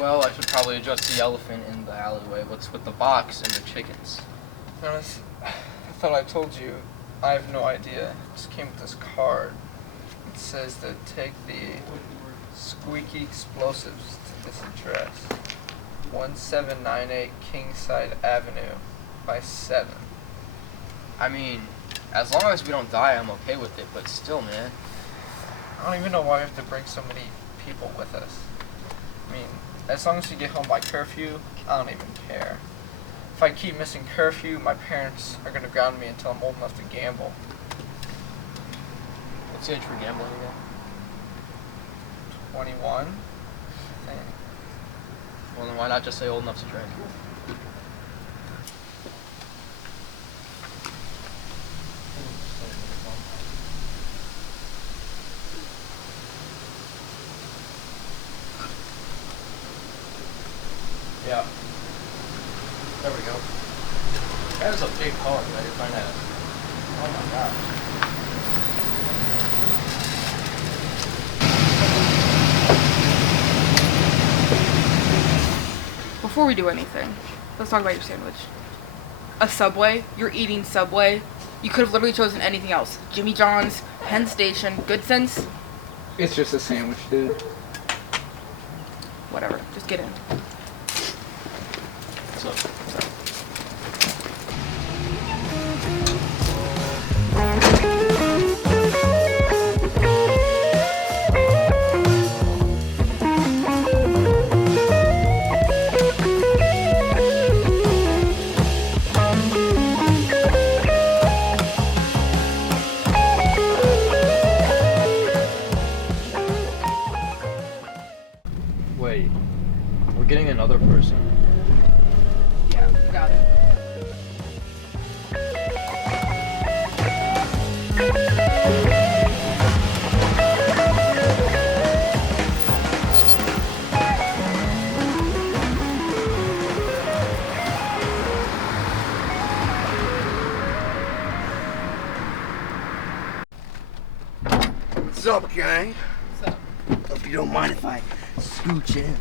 Well, I should probably address the elephant in the alleyway. What's with the box and the chickens? Honest, I thought I told you. I have no idea. It just came with this card. It says to take the squeaky explosives to this address. 1798 Kingside Avenue by 7. I mean, as long as we don't die, I'm okay with it, but still, man. I don't even know why we have to bring so many people with us. I mean, as long as we get home by curfew, I don't even care. If I keep missing curfew, my parents are going to ground me until I'm old enough to gamble. What's the age for gambling again? 21, I think. Well, then why not just say old enough to drink? Yeah. There we go. That is a big card that you're trying to have. Oh my gosh. Before we do anything, let's talk about your sandwich. A Subway? You're eating Subway? You could have literally chosen anything else. Jimmy John's, Penn Station, Good Sense. It's just a sandwich, dude. Whatever, just get in. So. Wait, we're getting another person. Yeah, you got it. What's up, gang? What's up? Hope you don't mind if I scooch in.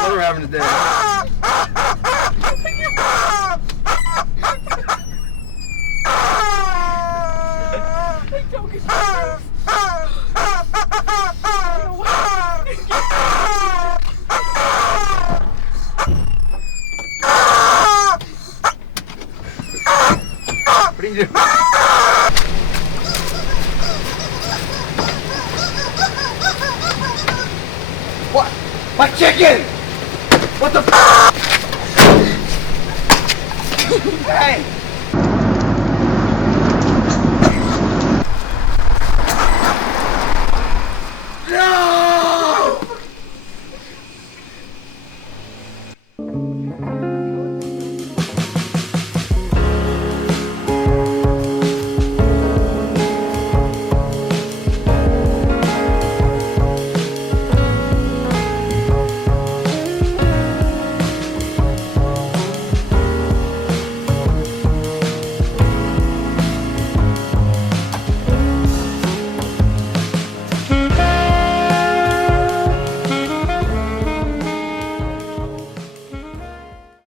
What are we having today? What are you doing? What? My chicken! What the f? Hey!